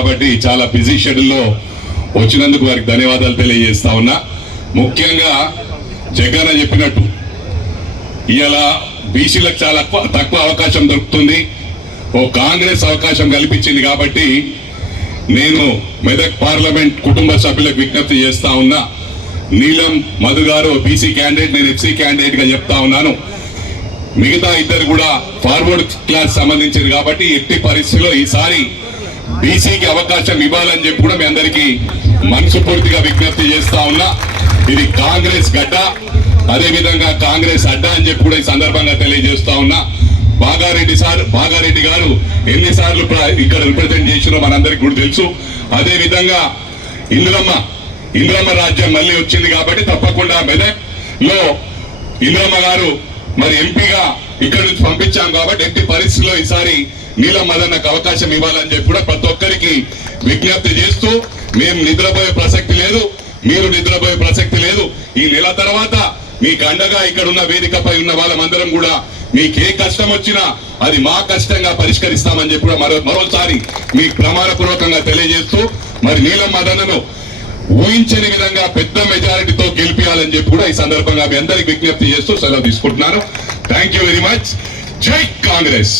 కాబట్టి చాలా బిజీ షెడ్యూల్లో వచ్చినందుకు వారికి ధన్యవాదాలు తెలియజేస్తా ఉన్నా. ముఖ్యంగా జగన్ చెప్పినట్టు ఇలా బీసీలకు చాలా తక్కువ అవకాశం దొరుకుతుంది. ఓ కాంగ్రెస్ అవకాశం కల్పించింది కాబట్టి నేను మెదక్ పార్లమెంట్ కుటుంబ సభ్యులకు విజ్ఞప్తి చేస్తా ఉన్నా. నీలం మధు గారు బీసీ క్యాండిడేట్, నేను ఎఫ్సీ క్యాండిడేట్ గా చెప్తా ఉన్నాను. మిగతా ఇద్దరు కూడా ఫార్వర్డ్ క్లాస్ సంబంధించింది కాబట్టి ఎట్టి పరిస్థితిలో ఈసారి బీసీకి అవకాశం ఇవ్వాలని చెప్పి కూడా మీ అందరికీ మనస్ఫూర్తిగా విజ్ఞప్తి చేస్తా ఉన్నా. ఇది కాంగ్రెస్ గడ్డ, అదేవిధంగా కాంగ్రెస్ అడ్డా అని చెప్పి కూడా ఈ సందర్భంగా తెలియజేస్తా ఉన్నా. బాగారెడ్డి గారు ఎన్నిసార్లు ఇక్కడ రిప్రజెంట్ చేసినో మనందరికి కూడా తెలుసు. అదే విధంగా ఇంద్రమ్మ రాజ్యం మళ్ళీ వచ్చింది కాబట్టి తప్పకుండా మెదక్ లో ఇంద్రమ్మ గారు మరి ఎంపీగా ఇక్కడ నుంచి పంపించాం కాబట్టి ఎట్టి పరిస్థితిలో ఈసారి నీలం మదన్నకు అవకాశం ఇవ్వాలని చెప్పి కూడా ప్రతి ఒక్కరికి విజ్ఞప్తి చేస్తూ, మేము నిద్రపోయే ప్రసక్తి లేదు, మీరు నిద్రపోయే ప్రసక్తి లేదు. ఈ నెల తర్వాత మీకు అండగా ఇక్కడ ఉన్న వేదికపై ఉన్న వాళ్ళమందరం కూడా మీకు ఏ కష్టం వచ్చినా అది మా కష్టంగా పరిష్కరిస్తామని చెప్పి మరోసారి మీకు ప్రమాణపూర్వకంగా తెలియజేస్తూ, మరి నీలం మదన్నను ఊహించని విధంగా పెద్ద మెజారిటీతో గెలిపించాలని చెప్పి కూడా ఈ సందర్భంగా మీ అందరికి విజ్ఞప్తి చేస్తూ సెలవు తీసుకుంటున్నాను. Thank you very much. జై కాంగ్రెస్.